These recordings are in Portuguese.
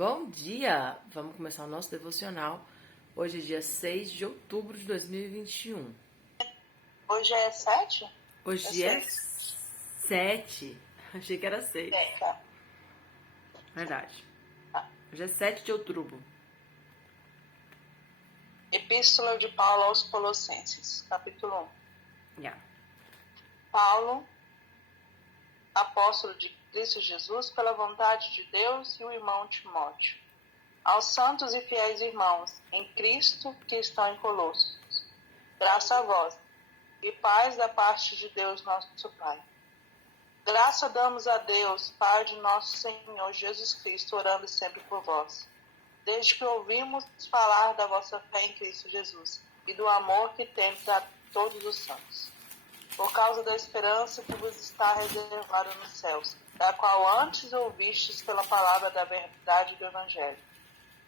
Bom dia! Vamos começar o nosso devocional. Hoje é dia 6 de outubro de 2021. Hoje é 7? Hoje é 7. Achei que era 6. Tá. Verdade. Hoje é 7 de outubro. Epístola de Paulo aos Colossenses, capítulo 1. Yeah. Paulo, apóstolo de Cristo Jesus, pela vontade de Deus, e o irmão Timóteo. Aos santos e fiéis irmãos em Cristo que estão em Colossos, graça a vós e paz da parte de Deus nosso Pai. Graça damos a Deus, Pai de nosso Senhor Jesus Cristo, orando sempre por vós, desde que ouvimos falar da vossa fé em Cristo Jesus e do amor que temos a todos os santos, por causa da esperança que vos está reservada nos céus, da qual antes ouvistes pela palavra da verdade do Evangelho,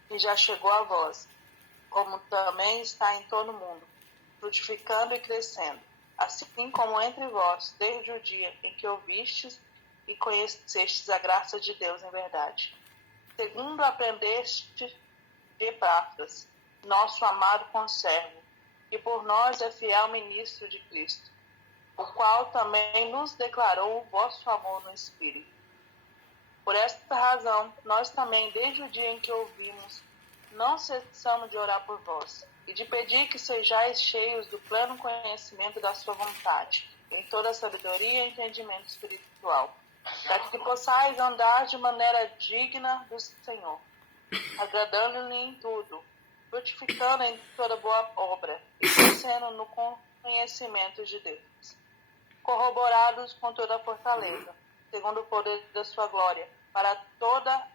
que já chegou a vós, como também está em todo o mundo, frutificando e crescendo, assim como entre vós, desde o dia em que ouvistes e conhecestes a graça de Deus em verdade. Segundo aprendeste de Epáfras, nosso amado conservo, que por nós é fiel ministro de Cristo, o qual também nos declarou o vosso amor no Espírito. Por esta razão, nós também, desde o dia em que ouvimos, não cessamos de orar por vós, e de pedir que sejais cheios do pleno conhecimento da sua vontade, em toda sabedoria e entendimento espiritual, para que possais andar de maneira digna do Senhor, agradando-lhe em tudo, frutificando em toda boa obra, e crescendo no conhecimento de Deus, corroborados com toda a fortaleza, segundo o poder da sua glória, para toda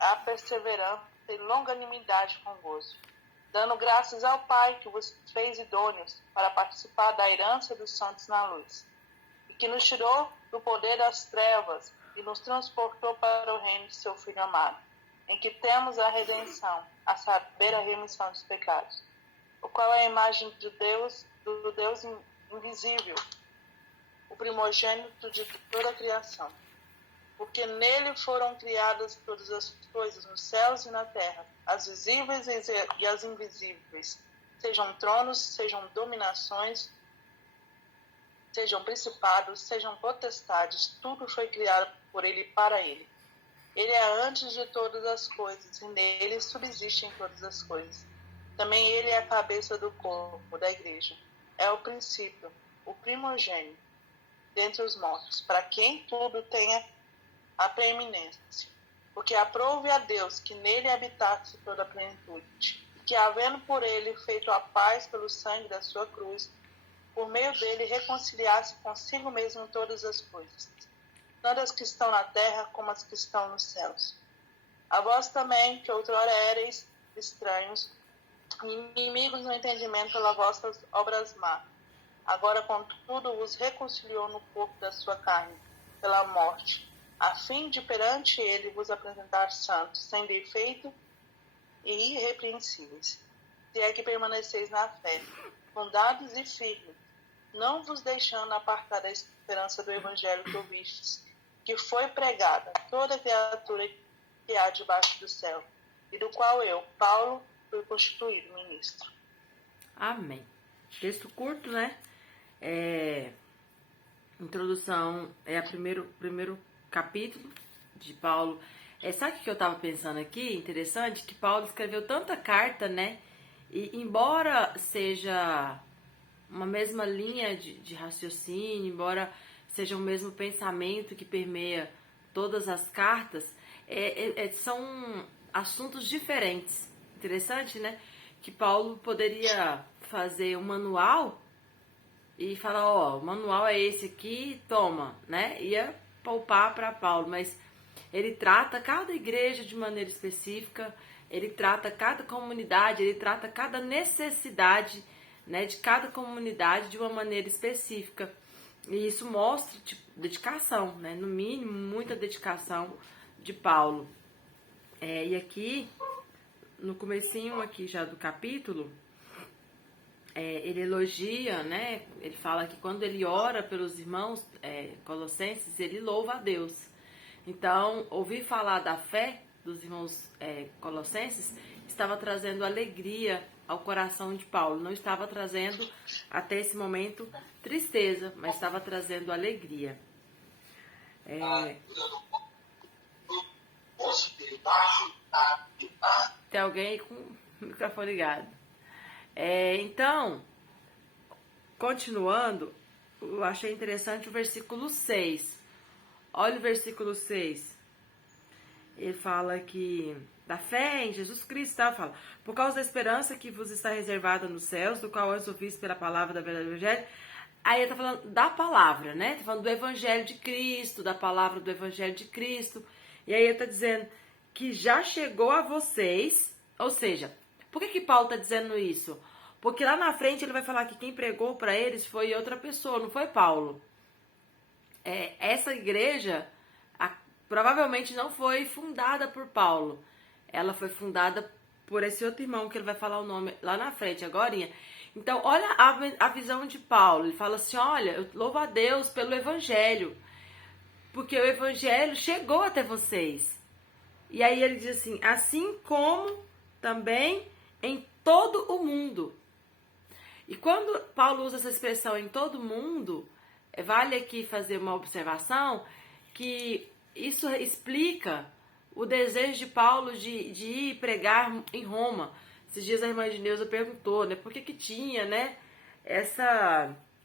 a perseverança e longanimidade com gozo, dando graças ao Pai que vos fez idôneos para participar da herança dos santos na luz, e que nos tirou do poder das trevas e nos transportou para o reino de seu Filho amado, em que temos a redenção, a saber, a remissão dos pecados, o qual é a imagem de Deus, do Deus invisível, o primogênito de toda a criação, porque nele foram criadas todas as coisas nos céus e na terra, as visíveis e as invisíveis, sejam tronos, sejam dominações, sejam principados, sejam potestades, tudo foi criado por ele e para ele. Ele é antes de todas as coisas, e nele subsistem todas as coisas. Também ele é a cabeça do corpo, da igreja. É o princípio, o primogênito dentre os mortos, para quem tudo tenha a preeminência. Porque aprouve a Deus que nele habitasse toda a plenitude, e que, havendo por ele feito a paz pelo sangue da sua cruz, por meio dele reconciliasse consigo mesmo todas as coisas, tanto as que estão na terra como as que estão nos céus. A vós também, que outrora éreis estranhos, inimigos no entendimento pelas vossas obras más, agora, contudo, vos reconciliou no corpo da sua carne, pela morte, a fim de perante ele vos apresentar santos, sem defeito e irrepreensíveis, se é que permaneceis na fé, fundados e firmes, não vos deixando apartar da esperança do evangelho que ouvistes, que foi pregada a toda criatura que há debaixo do céu, e do qual eu, Paulo, fui constituído ministro. Amém. Texto curto, né? Introdução é o primeiro capítulo de Paulo. Sabe o que eu estava pensando aqui? Interessante que Paulo escreveu tanta carta, né? E embora seja uma mesma linha de raciocínio, embora seja o mesmo pensamento que permeia todas as cartas, são assuntos diferentes. Interessante, né? Que Paulo poderia fazer um manual e falar, ó, o manual é esse aqui, toma, né? Ia poupar para Paulo, mas ele trata cada igreja de maneira específica, ele trata cada comunidade, ele trata cada necessidade, né, de cada comunidade de uma maneira específica. E isso mostra, tipo, dedicação, né? No mínimo, muita dedicação de Paulo. E aqui, no comecinho aqui já do capítulo, ele elogia, né? Ele fala que quando ele ora pelos irmãos colossenses, ele louva a Deus. Então, ouvir falar da fé dos irmãos colossenses estava trazendo alegria ao coração de Paulo. Não estava trazendo, até esse momento, tristeza, mas estava trazendo alegria. Tem alguém aí com o microfone ligado. Então, continuando, eu achei interessante o versículo 6. Olha o versículo 6. Ele fala que da fé em Jesus Cristo, tá? Fala, por causa da esperança que vos está reservada nos céus, do qual antes ouvis pela palavra da verdade do evangelho. Aí ele tá falando da palavra, né? Tá falando do evangelho de Cristo, da palavra do evangelho de Cristo. E aí ele tá dizendo que já chegou a vocês, ou seja, por que Paulo tá dizendo isso? Porque lá na frente ele vai falar que quem pregou para eles foi outra pessoa, não foi Paulo. Essa igreja provavelmente não foi fundada por Paulo. Ela foi fundada por esse outro irmão que ele vai falar o nome lá na frente, agorinha. Então, olha a visão de Paulo. Ele fala assim, olha, eu louvo a Deus pelo evangelho, porque o evangelho chegou até vocês. E aí ele diz assim como também em todo o mundo. E quando Paulo usa essa expressão em todo mundo, vale aqui fazer uma observação que isso explica o desejo de Paulo de ir pregar em Roma. Esses dias a irmã Edneuza perguntou, né, por que tinha, né,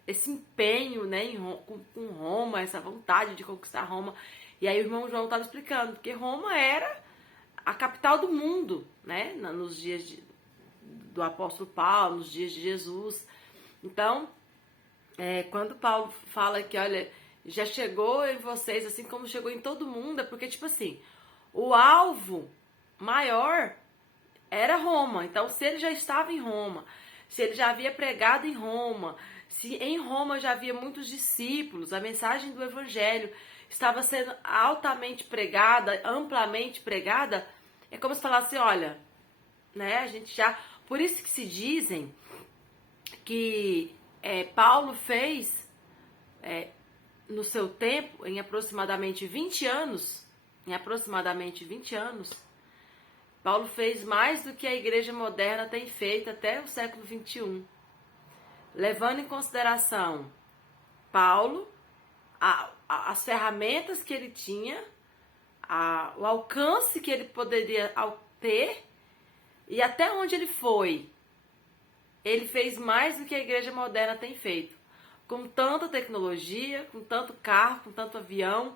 esse empenho, né, com Roma, essa vontade de conquistar Roma. E aí o irmão João estava explicando, porque Roma era a capital do mundo, né, nos dias do apóstolo Paulo, nos dias de Jesus. Então, quando Paulo fala que, olha, já chegou em vocês, assim como chegou em todo mundo, é porque, tipo assim, o alvo maior era Roma. Então, se ele já estava em Roma, se ele já havia pregado em Roma, se em Roma já havia muitos discípulos, a mensagem do evangelho estava sendo altamente pregada, amplamente pregada, é como se falasse, olha, né, a gente já... Por isso que se dizem que Paulo fez, no seu tempo, em aproximadamente 20 anos, Paulo fez mais do que a igreja moderna tem feito até o século XXI. Levando em consideração Paulo, as ferramentas que ele tinha, o alcance que ele poderia ter e até onde ele foi. Ele fez mais do que a igreja moderna tem feito. Com tanta tecnologia, com tanto carro, com tanto avião,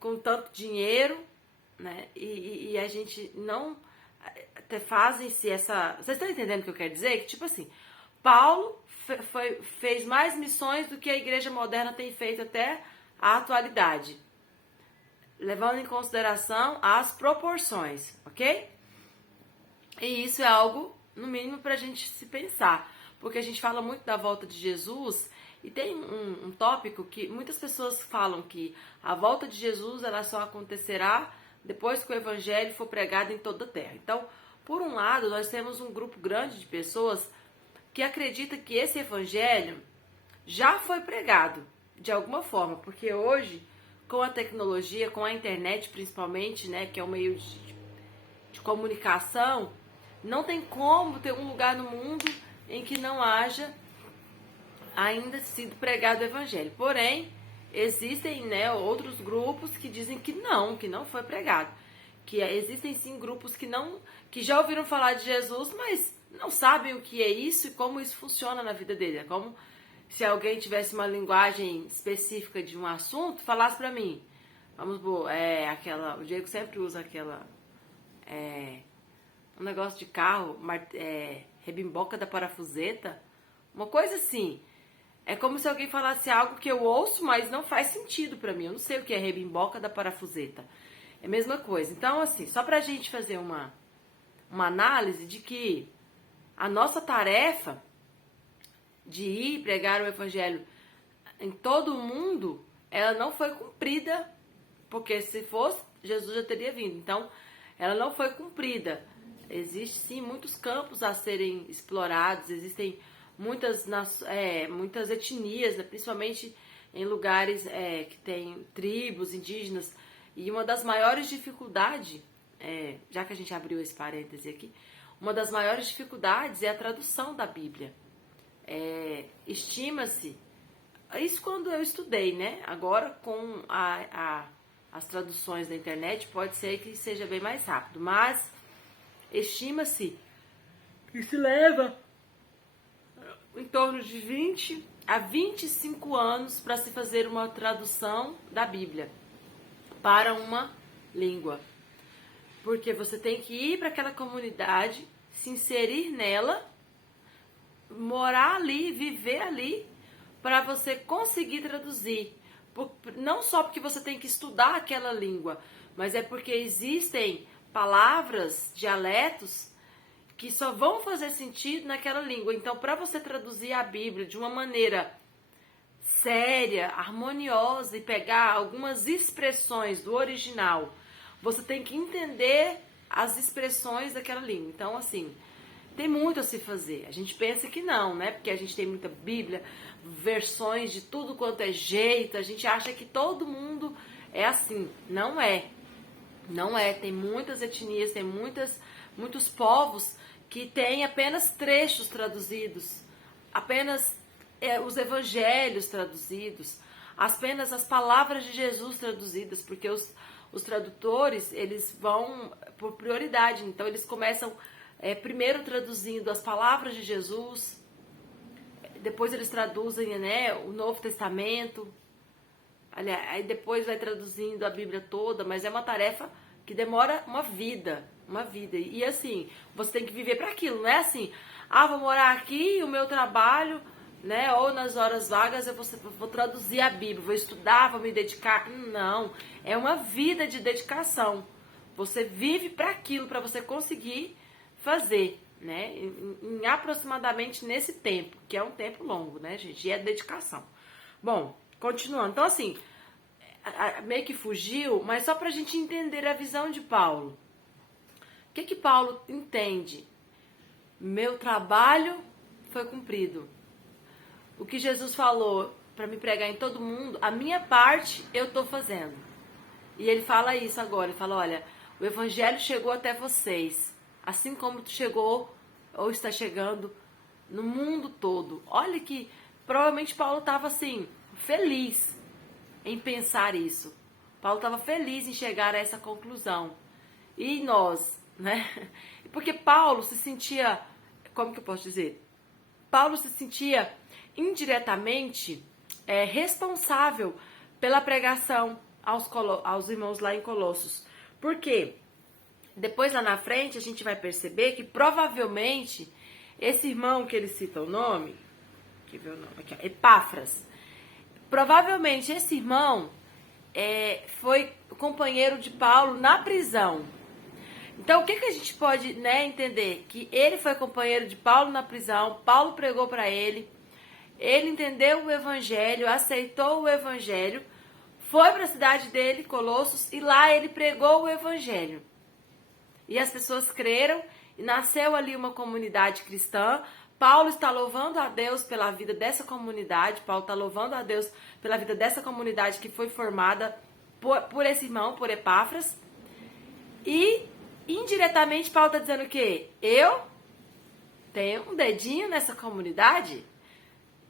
com tanto dinheiro, né? E a gente não fazem-se essa... Vocês estão entendendo o que eu quero dizer? Que, tipo assim, Paulo fez mais missões do que a igreja moderna tem feito até a atualidade. Levando em consideração as proporções, ok? E isso é algo, no mínimo, para a gente se pensar. Porque a gente fala muito da volta de Jesus e tem um tópico que muitas pessoas falam que a volta de Jesus ela só acontecerá depois que o evangelho for pregado em toda a terra. Então, por um lado, nós temos um grupo grande de pessoas que acredita que esse evangelho já foi pregado de alguma forma. Porque hoje, com a tecnologia, com a internet principalmente, né, que é um meio de comunicação, não tem como ter um lugar no mundo em que não haja ainda sido pregado o evangelho. Porém, existem, né, outros grupos que dizem que não foi pregado. Que existem sim grupos que já ouviram falar de Jesus, mas não sabem o que é isso e como isso funciona na vida dele. É como se alguém tivesse uma linguagem específica de um assunto, falasse pra mim, vamos supor, o Diego sempre usa aquela... um negócio de carro, rebimboca da parafuseta, uma coisa assim. É como se alguém falasse algo que eu ouço, mas não faz sentido pra mim. Eu não sei o que é rebimboca da parafuseta. É a mesma coisa. Então, assim, só pra gente fazer uma análise de que a nossa tarefa de ir pregar o evangelho em todo o mundo, ela não foi cumprida, porque se fosse, Jesus já teria vindo. Então, ela não foi cumprida. Existem sim muitos campos a serem explorados, existem muitas etnias, né, principalmente em lugares que tem tribos indígenas, e uma das maiores dificuldades já que a gente abriu esse parêntese aqui, uma das maiores dificuldades é a tradução da Bíblia. Estima-se, isso quando eu estudei, né? Agora com as traduções da internet pode ser que seja bem mais rápido, mas estima-se que se leva em torno de 20 a 25 anos para se fazer uma tradução da Bíblia para uma língua. Porque você tem que ir para aquela comunidade, se inserir nela, morar ali, viver ali, para você conseguir traduzir. Não só porque você tem que estudar aquela língua, mas é porque existem palavras, dialetos, que só vão fazer sentido naquela língua. Então, para você traduzir a Bíblia de uma maneira séria, harmoniosa e pegar algumas expressões do original, você tem que entender as expressões daquela língua. Então, assim, tem muito a se fazer. A gente pensa que não, né? Porque a gente tem muita Bíblia, versões de tudo quanto é jeito. A gente acha que todo mundo é assim. Não é. Não é. Tem muitas etnias, tem muitos povos que têm apenas trechos traduzidos, apenas os evangelhos traduzidos, apenas as palavras de Jesus traduzidas, porque os tradutores, eles vão por prioridade. Então, eles começam primeiro traduzindo as palavras de Jesus, depois eles traduzem, né, o Novo Testamento, aí depois vai traduzindo a Bíblia toda, mas é uma tarefa que demora uma vida. E assim, você tem que viver para aquilo, não é assim, vou morar aqui, o meu trabalho, né, ou nas horas vagas eu vou traduzir a Bíblia, vou estudar, vou me dedicar. Não, é uma vida de dedicação. Você vive para aquilo, para você conseguir fazer, né, em aproximadamente nesse tempo, que é um tempo longo, né, gente, e é dedicação. Bom, continuando, então assim, meio que fugiu, mas só para a gente entender a visão de Paulo. O que Paulo entende? Meu trabalho foi cumprido. O que Jesus falou para me pregar em todo mundo, a minha parte eu estou fazendo. E ele fala isso agora, ele fala, olha, o evangelho chegou até vocês, assim como chegou ou está chegando no mundo todo. Olha que provavelmente Paulo estava assim, feliz em pensar isso. Paulo estava feliz em chegar a essa conclusão. E nós, né? Porque Paulo se sentia, como que eu posso dizer? Paulo se sentia indiretamente responsável pela pregação aos irmãos lá em Colossos. Por quê? Depois lá na frente a gente vai perceber que provavelmente esse irmão que ele cita o nome, que vê o nome aqui, Epáfras, provavelmente esse irmão foi companheiro de Paulo na prisão. Então, o que a gente pode, né, entender? Que ele foi companheiro de Paulo na prisão, Paulo pregou para ele entendeu o evangelho, aceitou o evangelho, foi para a cidade dele, Colossos, e lá ele pregou o evangelho. E as pessoas creram, e nasceu ali uma comunidade cristã. Paulo está louvando a Deus pela vida dessa comunidade, Paulo está louvando a Deus pela vida dessa comunidade que foi formada por esse irmão, por Epáfras. E indiretamente Paulo está dizendo o quê? Eu tenho um dedinho nessa comunidade,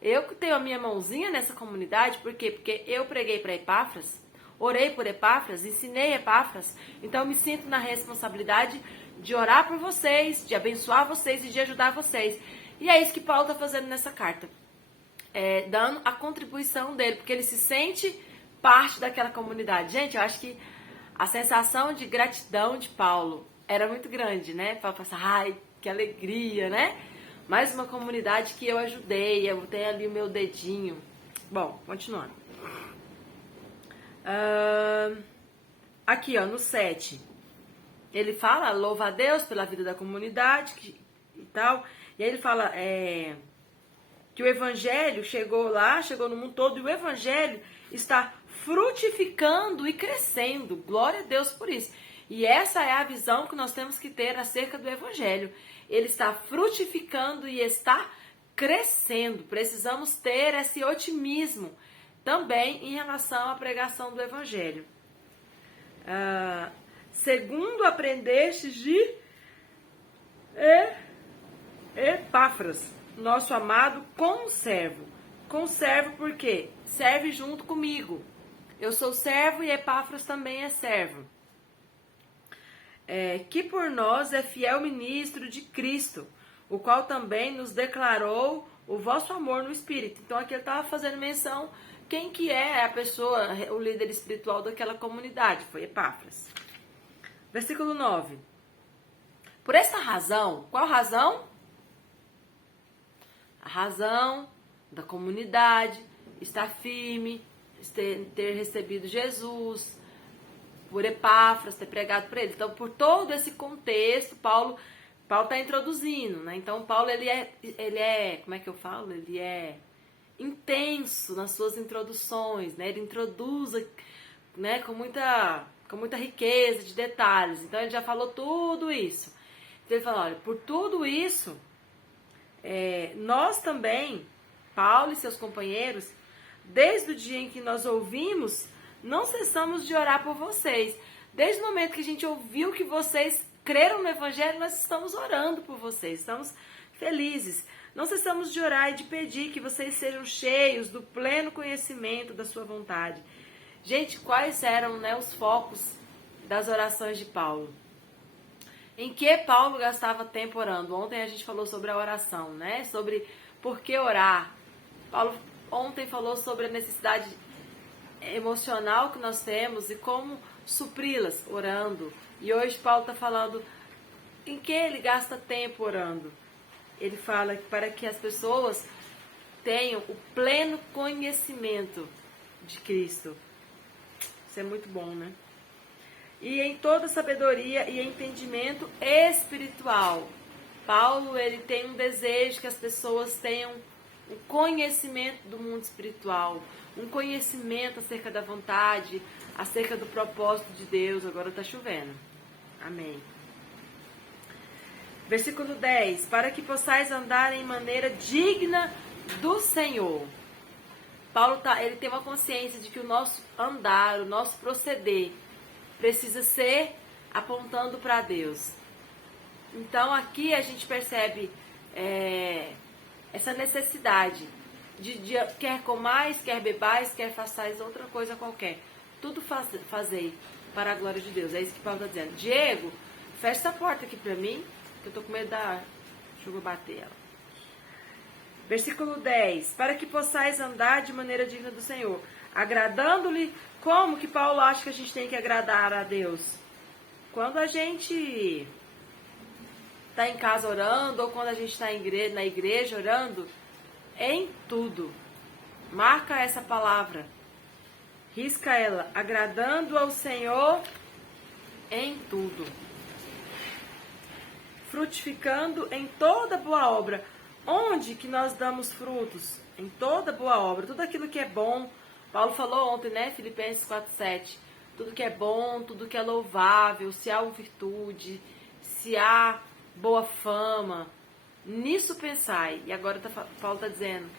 eu que tenho a minha mãozinha nessa comunidade. Por quê? Porque eu preguei para Epáfras, orei por Epáfras, ensinei Epáfras, então eu me sinto na responsabilidade de orar por vocês, de abençoar vocês e de ajudar vocês. E é isso que Paulo está fazendo nessa carta, dando a contribuição dele, porque ele se sente parte daquela comunidade. Gente, eu acho que a sensação de gratidão de Paulo era muito grande, né? Paulo fala assim, ai, que alegria, né? Mais uma comunidade que eu ajudei, eu tenho ali o meu dedinho. Bom, continuando. Aqui, ó, no 7. Ele fala, louva a Deus pela vida da comunidade e tal. E aí ele fala que o evangelho chegou lá, chegou no mundo todo, e o evangelho está frutificando e crescendo. Glória a Deus por isso. E essa é a visão que nós temos que ter acerca do evangelho. Ele está frutificando e está crescendo. Precisamos ter esse otimismo também em relação à pregação do evangelho. segundo aprendestes de Epáfras, nosso amado conservo. Conservo por quê? Serve junto comigo. Eu sou servo e Epáfras também é servo. Que por nós é fiel ministro de Cristo, o qual também nos declarou o vosso amor no Espírito. Então aqui ele estava fazendo menção quem que é a pessoa, o líder espiritual daquela comunidade. Foi Epáfras. Versículo 9. Por esta razão, qual razão? A razão da comunidade estar firme, ter recebido Jesus, por Epáfras, ter pregado para ele. Então, por todo esse contexto, Paulo está introduzindo, né? Então, Paulo, ele é, como é que eu falo? Ele é intenso nas suas introduções, né? Ele introduz, né, com muita riqueza de detalhes. Então, ele já falou tudo isso. Então, ele fala, olha, por tudo isso, nós também, Paulo e seus companheiros, desde o dia em que nós ouvimos, não cessamos de orar por vocês. Desde o momento que a gente ouviu que vocês creram no Evangelho, nós estamos orando por vocês, estamos felizes. Não cessamos de orar e de pedir que vocês sejam cheios do pleno conhecimento da sua vontade. Gente, quais eram, né, os focos das orações de Paulo? Em que Paulo gastava tempo orando? Ontem a gente falou sobre a oração, né? Sobre por que orar. Paulo ontem falou sobre a necessidade emocional que nós temos e como supri-las orando. E hoje Paulo está falando em que ele gasta tempo orando. Ele fala para que as pessoas tenham o pleno conhecimento de Cristo. Isso é muito bom, né? E em toda sabedoria e entendimento espiritual. Paulo, ele tem um desejo que as pessoas tenham o conhecimento do mundo espiritual, um conhecimento acerca da vontade, acerca do propósito de Deus. Agora está chovendo. Amém. Versículo 10. Para que possais andar em maneira digna do Senhor. Paulo ele tem uma consciência de que o nosso andar, o nosso proceder, precisa ser apontando para Deus. Então aqui a gente percebe essa necessidade de quer comais, quer bebais, quer façais outra coisa qualquer. Tudo fazei para a glória de Deus. É isso que Paulo está dizendo. Diego, fecha essa porta aqui para mim, que eu estou com medo da chuva bater ela. Versículo 10. Para que possais andar de maneira digna do Senhor, agradando-lhe. Como que Paulo acha que a gente tem que agradar a Deus? Quando a gente está em casa orando, ou quando a gente está na igreja orando, em tudo. Marca essa palavra. Risca ela. Agradando ao Senhor em tudo. Frutificando em toda boa obra. Onde que nós damos frutos? Em toda boa obra. Tudo aquilo que é bom. Paulo falou ontem, né? Filipenses 4:7. Tudo que é bom, tudo que é louvável, se há virtude, se há boa fama, nisso pensai. E agora Paulo está dizendo,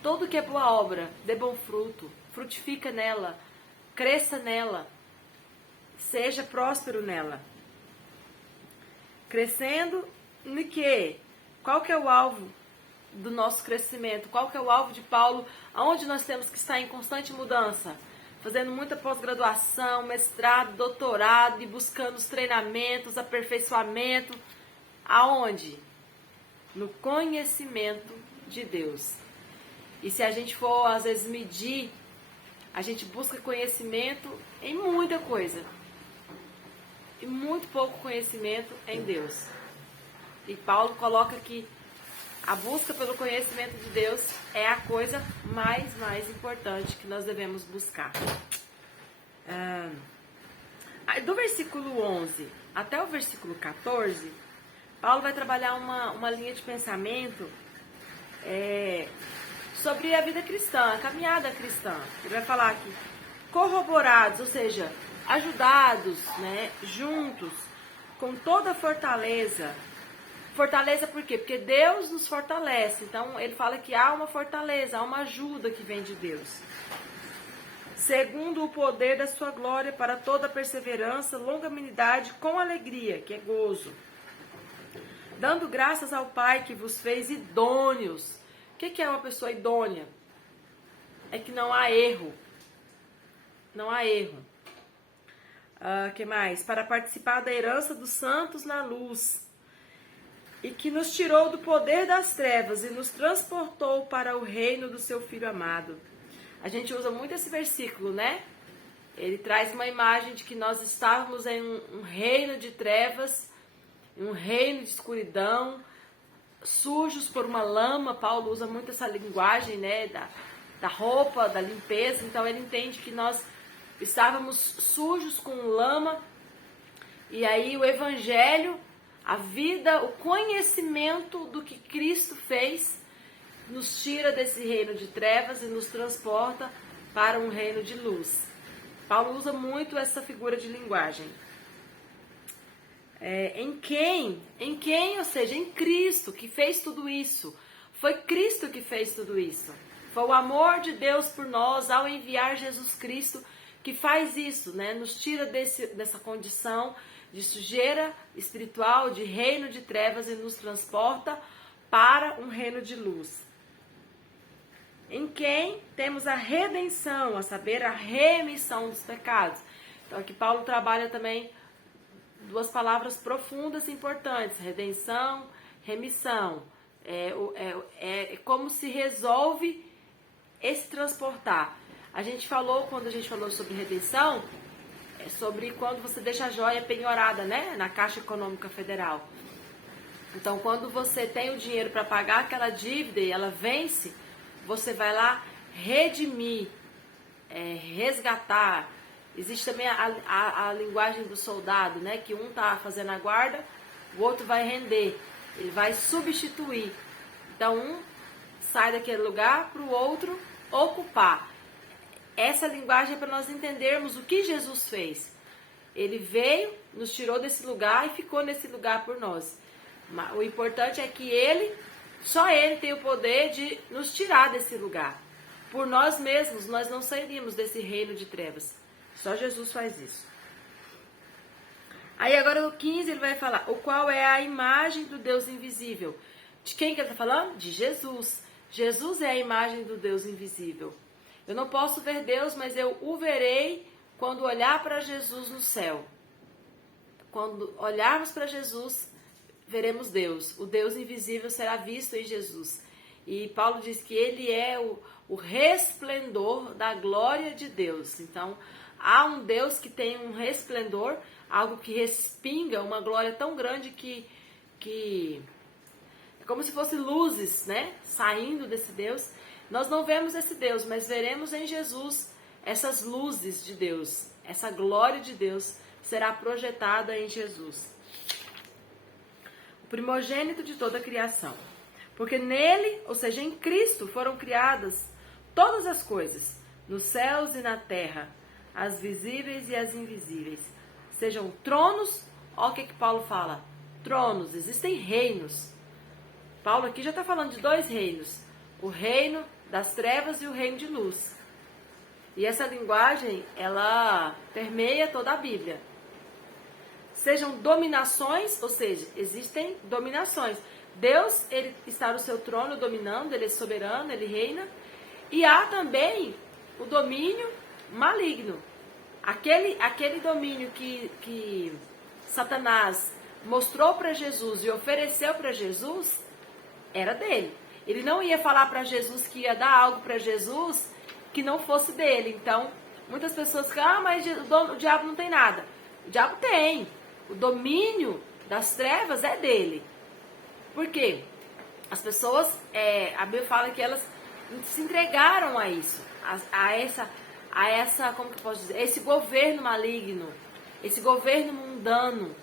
todo que é boa obra, dê bom fruto, frutifica nela, cresça nela, seja próspero nela. Crescendo no quê? Qual que é o alvo do nosso crescimento? Qual que é o alvo de Paulo? Aonde nós temos que estar em constante mudança? Fazendo muita pós-graduação, mestrado, doutorado e buscando os treinamentos, aperfeiçoamento. Aonde? No conhecimento de Deus. E se a gente for, às vezes, medir, a gente busca conhecimento em muita coisa. E muito pouco conhecimento em Deus. E Paulo coloca que a busca pelo conhecimento de Deus é a coisa mais importante que nós devemos buscar. Do versículo 11 até o versículo 14, Paulo vai trabalhar uma linha de pensamento sobre a vida cristã, a caminhada cristã. Ele vai falar aqui, corroborados, ou seja, ajudados, né, juntos, com toda a fortaleza. Fortaleza por quê? Porque Deus nos fortalece. Então, ele fala que há uma fortaleza, há uma ajuda que vem de Deus. segundo o poder da sua glória, para toda perseverança, longanimidade, com alegria, que é gozo. Dando graças ao Pai que vos fez idôneos. O que é uma pessoa idônea? É que não há erro. Não há erro. Que mais? Para participar da herança dos santos na luz. E que nos tirou do poder das trevas e nos transportou para o reino do seu Filho amado. A gente usa muito esse versículo, né? Ele traz uma imagem de que nós estávamos em um reino de trevas, um reino de escuridão, sujos por uma lama. Paulo usa muito essa linguagem, né, da roupa, da limpeza. Então ele entende que nós estávamos sujos com lama, e aí o evangelho, a vida, o conhecimento do que Cristo fez, nos tira desse reino de trevas e nos transporta para um reino de luz. Paulo usa muito essa figura de linguagem. Em quem, ou seja, em Cristo, que fez tudo isso. Foi Cristo que fez tudo isso. Foi o amor de Deus por nós ao enviar Jesus Cristo que faz isso, né? Nos tira dessa condição de sujeira espiritual, de reino de trevas, e nos transporta para um reino de luz. Em quem temos a redenção, a saber, a remissão dos pecados. Então aqui Paulo trabalha também duas palavras profundas e importantes: redenção, remissão. É como se resolve esse transportar. A gente falou, quando a gente falou sobre redenção, sobre quando você deixa a joia penhorada, né, na Caixa Econômica Federal. Então, quando você tem o dinheiro para pagar aquela dívida e ela vence, você vai lá redimir, resgatar. Existe também a linguagem do soldado, né, que um está fazendo a guarda, o outro vai render, ele vai substituir. Então, um sai daquele lugar para o outro ocupar. Essa linguagem é para nós entendermos o que Jesus fez. Ele veio, nos tirou desse lugar e ficou nesse lugar por nós. O importante é que só Ele tem o poder de nos tirar desse lugar. Por nós mesmos, nós não sairíamos desse reino de trevas. Só Jesus faz isso. Aí agora o 15 ele vai falar, o qual é a imagem do Deus invisível. De quem que ele está falando? De Jesus. Jesus é a imagem do Deus invisível. Eu não posso ver Deus, mas eu o verei quando olhar para Jesus no céu. Quando olharmos para Jesus, veremos Deus. O Deus invisível será visto em Jesus. E Paulo diz que ele é o resplendor da glória de Deus. Então, há um Deus que tem um resplendor, algo que respinga, uma glória tão grande que é como se fossem luzes, né, saindo desse Deus. Nós não vemos esse Deus, mas veremos em Jesus essas luzes de Deus. Essa glória de Deus será projetada em Jesus. O primogênito de toda a criação. Porque nele, ou seja, em Cristo, foram criadas todas as coisas, nos céus e na terra, as visíveis e as invisíveis. Sejam tronos, olha o que Paulo fala. Tronos, existem reinos. Paulo aqui já está falando de dois reinos. O reino das trevas e o reino de luz. E essa linguagem, ela permeia toda a Bíblia. Sejam dominações, ou seja, existem dominações. Deus, ele está no seu trono dominando, ele é soberano, ele reina. E há também o domínio maligno. Aquele domínio que Satanás mostrou para Jesus e ofereceu para Jesus, era dele. Ele não ia falar para Jesus que ia dar algo para Jesus que não fosse dele. Então, muitas pessoas ficam, mas o diabo não tem nada. O diabo tem. O domínio das trevas é dele. Por quê? As pessoas, a Bíblia fala que elas se entregaram a isso, a essa, como que eu posso dizer, esse governo maligno, esse governo mundano,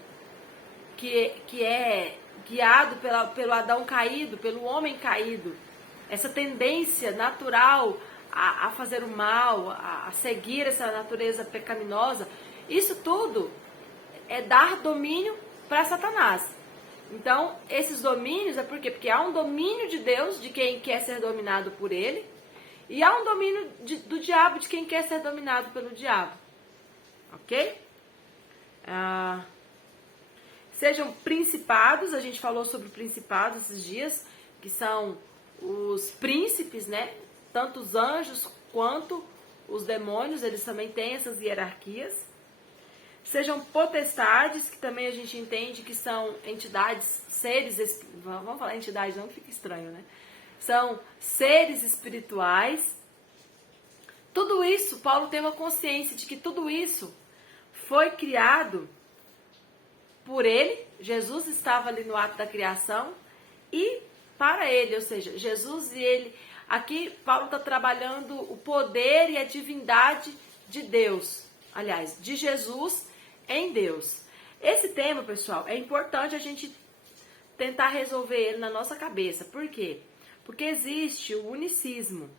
que é guiado pelo Adão caído, pelo homem caído, essa tendência natural a fazer o mal, a seguir essa natureza pecaminosa. Isso tudo é dar domínio para Satanás. Então, esses domínios é por quê? Porque há um domínio de Deus, de quem quer ser dominado por ele, E há um domínio do diabo, de quem quer ser dominado pelo diabo. Ok? Sejam principados, a gente falou sobre principados esses dias, que são os príncipes, né? Tanto os anjos quanto os demônios, eles também têm essas hierarquias. Sejam potestades, que também a gente entende que são entidades, seres, vamos falar entidades, não fica estranho, né? São seres espirituais. Tudo isso, Paulo tem uma consciência de que tudo isso foi criado por ele. Jesus estava ali no ato da criação e para ele, ou seja, Jesus e ele. Aqui Paulo está trabalhando o poder e a divindade de Deus, aliás, de Jesus em Deus. Esse tema, pessoal, é importante a gente tentar resolver ele na nossa cabeça. Por quê? Porque existe o unicismo.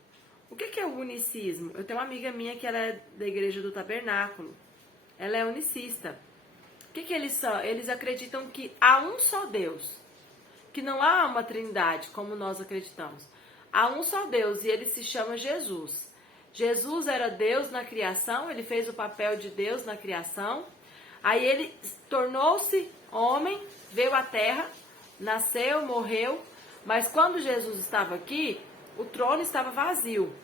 O que é o unicismo? Eu tenho uma amiga minha que ela é da Igreja do Tabernáculo. Ela é unicista. O que eles são? Eles acreditam que há um só Deus. Que não há uma trindade, como nós acreditamos. Há um só Deus e ele se chama Jesus. Jesus era Deus na criação, ele fez o papel de Deus na criação. Aí ele tornou-se homem, veio à terra, nasceu, morreu. Mas quando Jesus estava aqui, o trono estava vazio.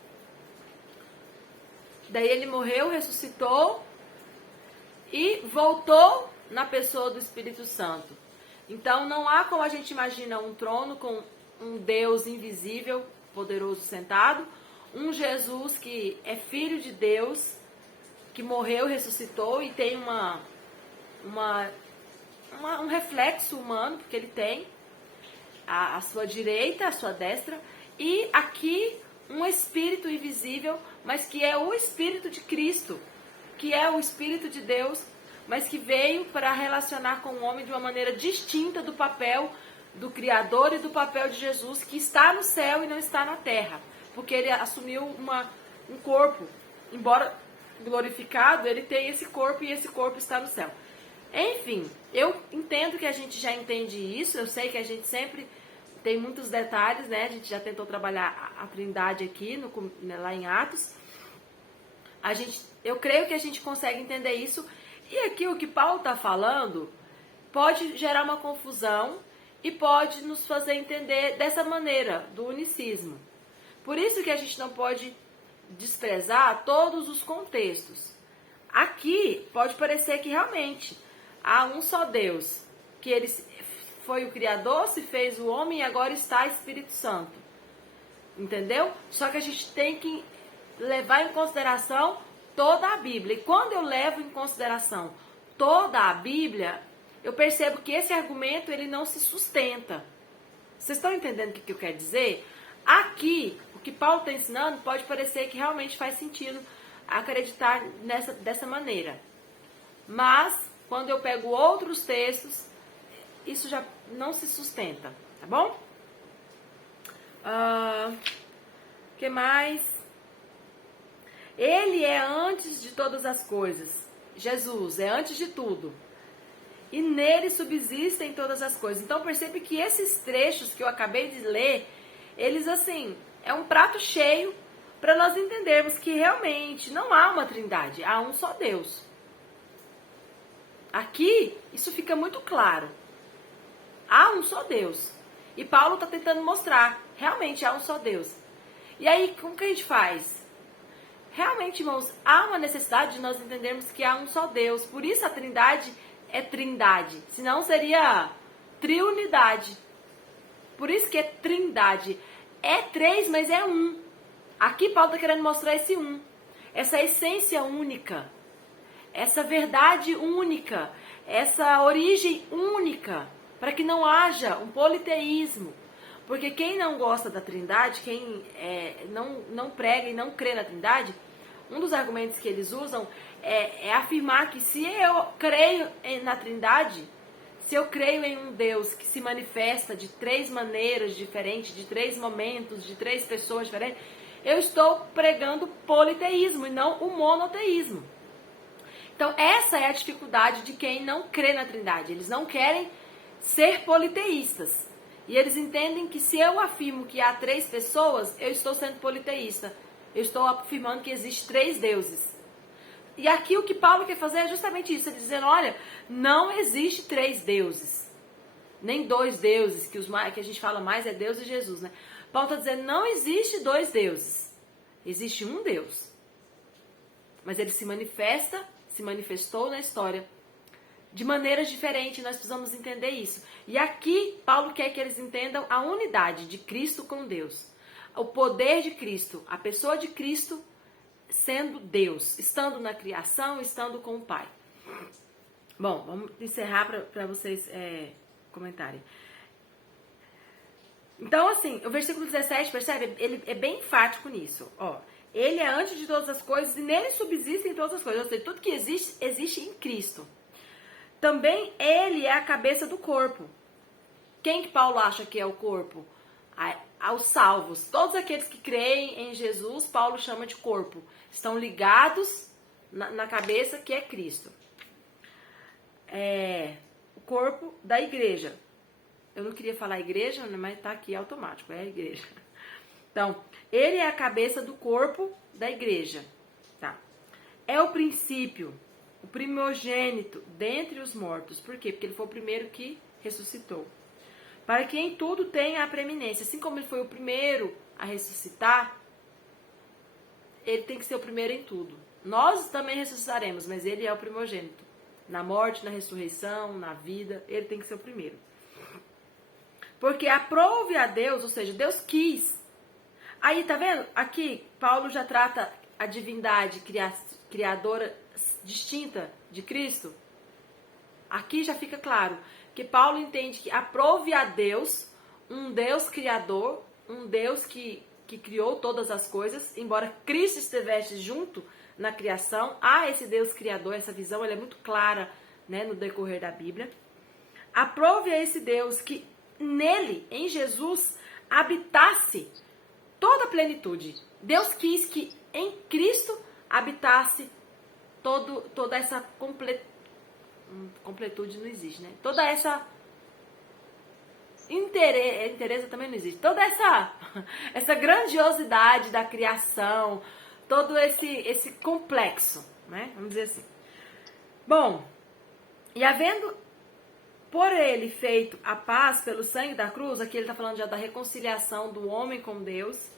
Daí ele morreu, ressuscitou e voltou na pessoa do Espírito Santo. Então não há como a gente imaginar um trono com um Deus invisível, poderoso sentado, um Jesus que é filho de Deus, que morreu, ressuscitou e tem um reflexo humano, porque ele tem a sua direita, a sua destra, e aqui um espírito invisível, mas que é o Espírito de Cristo, que é o Espírito de Deus, mas que veio para relacionar com o homem de uma maneira distinta do papel do Criador e do papel de Jesus, que está no céu e não está na terra, porque ele assumiu um corpo, embora glorificado, ele tem esse corpo e esse corpo está no céu. Enfim, eu entendo que a gente já entende isso, eu sei que a gente sempre tem muitos detalhes, né? A gente já tentou trabalhar a Trindade aqui, lá em Atos. Eu creio que a gente consegue entender isso. E aqui o que Paulo está falando pode gerar uma confusão e pode nos fazer entender dessa maneira, do unicismo. Por isso que a gente não pode desprezar todos os contextos. Aqui pode parecer que realmente há um só Deus, que ele foi o Criador, se fez o homem e agora está Espírito Santo. Entendeu? Só que a gente tem que levar em consideração toda a Bíblia. E quando eu levo em consideração toda a Bíblia, eu percebo que esse argumento ele não se sustenta. Vocês estão entendendo o que eu quero dizer? Aqui, o que Paulo está ensinando pode parecer que realmente faz sentido acreditar dessa maneira. Mas, quando eu pego outros textos, isso já não se sustenta, tá bom? Que mais? Ele é antes de todas as coisas. Jesus é antes de tudo. E nele subsistem todas as coisas. Então percebe que esses trechos que eu acabei de ler, eles assim, é um prato cheio para nós entendermos que realmente não há uma trindade, há um só Deus. Aqui, isso fica muito claro. Há um só Deus. E Paulo está tentando mostrar, realmente há um só Deus. E aí, como que a gente faz? Realmente, irmãos, há uma necessidade de nós entendermos que há um só Deus. Por isso a trindade é trindade. Senão seria triunidade. Por isso que é trindade. É três, mas é um. Aqui Paulo está querendo mostrar esse um. Essa essência única. Essa verdade única. Essa origem única. Para que não haja um politeísmo. Porque quem não gosta da trindade, quem não prega e não crê na trindade, um dos argumentos que eles usam é afirmar que se eu creio na trindade, se eu creio em um Deus que se manifesta de três maneiras diferentes, de três momentos, de três pessoas diferentes, eu estou pregando politeísmo e não o monoteísmo. Então essa é a dificuldade de quem não crê na trindade. Eles não querem ser politeístas. E eles entendem que se eu afirmo que há três pessoas, eu estou sendo politeísta. eu estou afirmando que existe 3 deuses. E aqui o que Paulo quer fazer é justamente isso, ele dizendo, olha, não existe 3 deuses, nem 2 deuses, que a gente fala mais é Deus e Jesus, né? Paulo está dizendo, não existe 2 deuses, existe um Deus. Mas ele se manifestou na história de maneiras diferentes, nós precisamos entender isso. E aqui, Paulo quer que eles entendam a unidade de Cristo com Deus. O poder de Cristo, a pessoa de Cristo sendo Deus, estando na criação, estando com o Pai. Bom, vamos encerrar para vocês comentarem. Então, assim, o versículo 17, percebe? Ele é bem enfático nisso. Ó, ele é antes de todas as coisas e nele subsistem todas as coisas. Ou seja, tudo que existe, existe em Cristo. Também ele é a cabeça do corpo. Quem que Paulo acha que é o corpo? Aos salvos. Todos aqueles que creem em Jesus, Paulo chama de corpo. Estão ligados na cabeça que é Cristo. O corpo da igreja. Eu não queria falar igreja, mas tá aqui automático, é a igreja. Então, ele é a cabeça do corpo da igreja. Tá? É o princípio, o primogênito dentre os mortos. Por quê? Porque ele foi o primeiro que ressuscitou. Para que em tudo tenha a preeminência. Assim como ele foi o primeiro a ressuscitar, ele tem que ser o primeiro em tudo. Nós também ressuscitaremos, mas ele é o primogênito. Na morte, na ressurreição, na vida, ele tem que ser o primeiro. Porque aprove a Deus, ou seja, Deus quis. Aí, tá vendo? Aqui, Paulo já trata a divindade criadora distinta de Cristo. Aqui já fica claro que Paulo entende que aprove a Deus, um Deus criador, um Deus que criou todas as coisas, embora Cristo estivesse junto na criação, há esse Deus criador, essa visão, ela é muito clara, né, no decorrer da Bíblia. Aprove a esse Deus que nele, em Jesus, habitasse toda a plenitude. Deus quis que em Cristo habitasse toda essa completude não existe, né? Toda essa interesse também não existe. Toda essa grandiosidade da criação, todo esse complexo, né? Vamos dizer assim. Bom, e havendo por ele feito a paz pelo sangue da cruz, aqui ele está falando já da reconciliação do homem com Deus,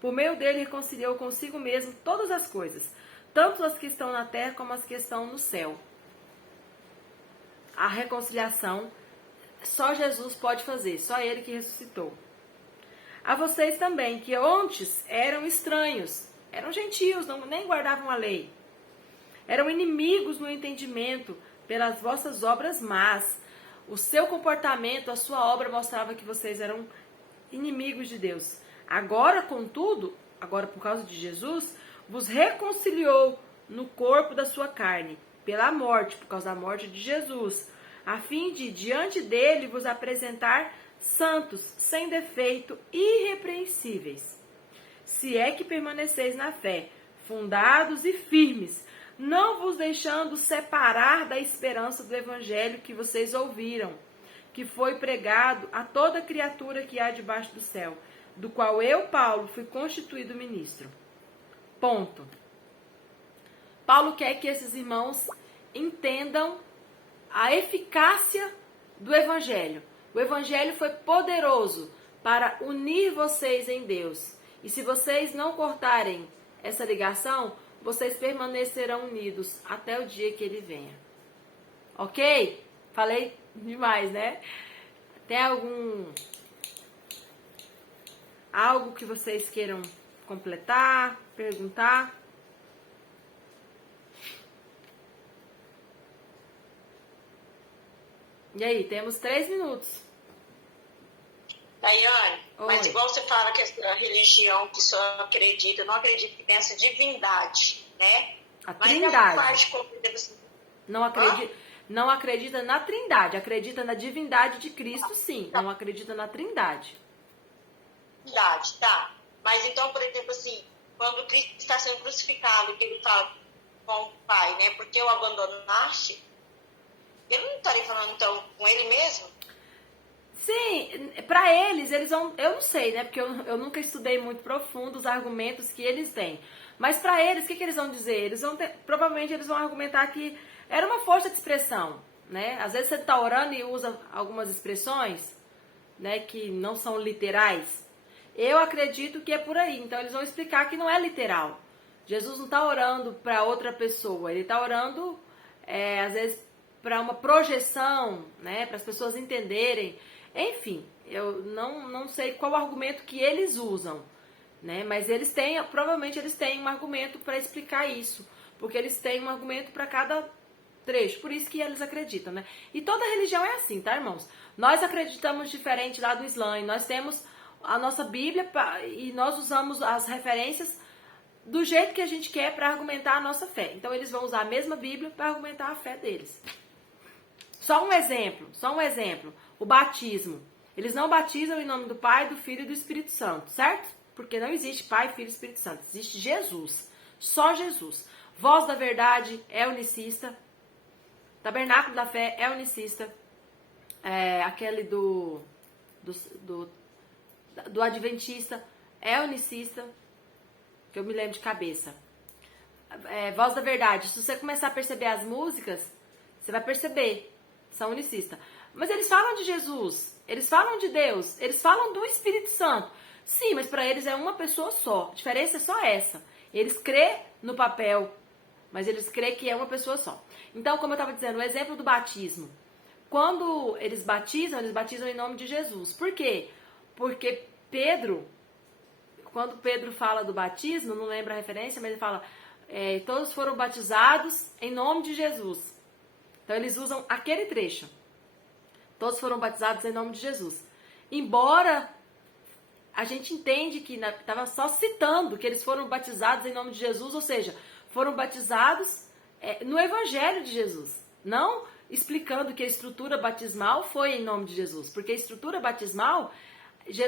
por meio dele reconciliou consigo mesmo todas as coisas, tanto as que estão na terra como as que estão no céu. A reconciliação só Jesus pode fazer, só ele que ressuscitou. A vocês também, que antes eram estranhos, eram gentios, nem guardavam a lei, eram inimigos no entendimento pelas vossas obras más. O seu comportamento, a sua obra mostrava que vocês eram inimigos de Deus. Agora, contudo, agora por causa de Jesus, vos reconciliou no corpo da sua carne, pela morte, por causa da morte de Jesus, a fim de, diante dele, vos apresentar santos, sem defeito, irrepreensíveis. Se é que permaneceis na fé, fundados e firmes, não vos deixando separar da esperança do evangelho que vocês ouviram, que foi pregado a toda criatura que há debaixo do céu, do qual eu, Paulo, fui constituído ministro. Ponto. Paulo quer que esses irmãos entendam a eficácia do evangelho. O evangelho foi poderoso para unir vocês em Deus. E se vocês não cortarem essa ligação, vocês permanecerão unidos até o dia que ele venha. Ok? Falei demais, né? Tem algo que vocês queiram completar, perguntar? E aí, temos 3 minutos. Daiane, mas igual você fala que a religião que só acredita, não acredita que tem essa divindade, né? A mas trindade. Não acredita na trindade, acredita na divindade de Cristo, sim. Não acredita na trindade. Trindade, tá. Mas então, por exemplo, assim, quando Cristo está sendo crucificado, que ele fala com o Pai, né? Porque o abandonaste, ele não estaria falando então com ele mesmo? Sim, para eles vão, eu não sei, né? Porque eu nunca estudei muito profundo os argumentos que eles têm. Mas para eles, o que eles vão dizer? Provavelmente eles vão argumentar que era uma força de expressão, né? Às vezes você está orando e usa algumas expressões, né, que não são literais. Eu acredito que é por aí. Então eles vão explicar que não é literal. Jesus não está orando para outra pessoa, ele está orando, às vezes, para uma projeção, né, para as pessoas entenderem. Enfim, eu não sei qual argumento que eles usam, né, mas provavelmente eles têm um argumento para explicar isso, porque eles têm um argumento para cada trecho, por isso que eles acreditam, né? E toda religião é assim, tá, irmãos? Nós acreditamos diferente lá do Islã, e nós temos a nossa Bíblia e nós usamos as referências do jeito que a gente quer para argumentar a nossa fé. Então eles vão usar a mesma Bíblia para argumentar a fé deles. Só um exemplo. O batismo. Eles não batizam em nome do Pai, do Filho e do Espírito Santo, certo? Porque não existe Pai, Filho e Espírito Santo. Existe Jesus. Só Jesus. Voz da Verdade é unicista. Tabernáculo da Fé é unicista. Aquele do Adventista é unicista. Que eu me lembro de cabeça. Voz da Verdade. Se você começar a perceber as músicas, você vai perceber. São unicistas. Mas eles falam de Jesus. Eles falam de Deus. Eles falam do Espírito Santo. Sim, mas para eles é uma pessoa só. A diferença é só essa. Eles crê no papel, mas eles crê que é uma pessoa só. Então, como eu estava dizendo, o exemplo do batismo. Quando eles batizam em nome de Jesus. Por quê? Porque quando Pedro fala do batismo, não lembro a referência, mas ele fala, todos foram batizados em nome de Jesus. Então eles usam aquele trecho. Todos foram batizados em nome de Jesus. Embora a gente entende que estava só citando que eles foram batizados em nome de Jesus, ou seja, foram batizados no Evangelho de Jesus. Não explicando que a estrutura batismal foi em nome de Jesus. Porque a estrutura batismal,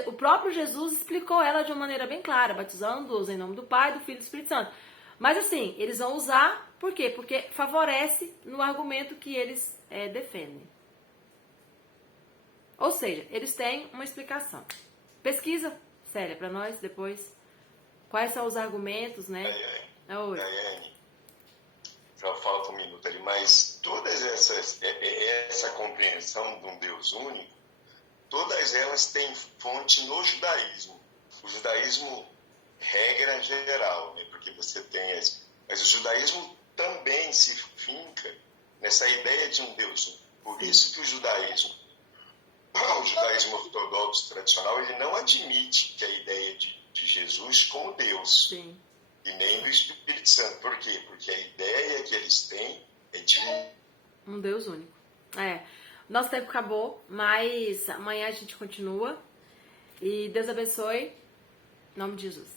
o próprio Jesus explicou ela de uma maneira bem clara, batizando-os em nome do Pai, do Filho e do Espírito Santo. Mas assim, eles vão usar, por quê? Porque favorece no argumento que eles defendem. Ou seja, eles têm uma explicação. Pesquisa, Célia, para nós depois. Quais são os argumentos, né? Daiane, já falta um minuto ali, mas todas essa compreensão de um Deus único, todas elas têm fonte no judaísmo. O judaísmo, regra geral, né? Porque você tem mas o judaísmo também se finca nessa ideia de um Deus único. Por isso que o judaísmo ortodoxo tradicional, ele não admite que a ideia de Jesus como Deus. Sim. E nem do Espírito Santo. Por quê? Porque a ideia que eles têm é de um Deus único. Nosso tempo acabou, mas amanhã a gente continua. E Deus abençoe. Em nome de Jesus.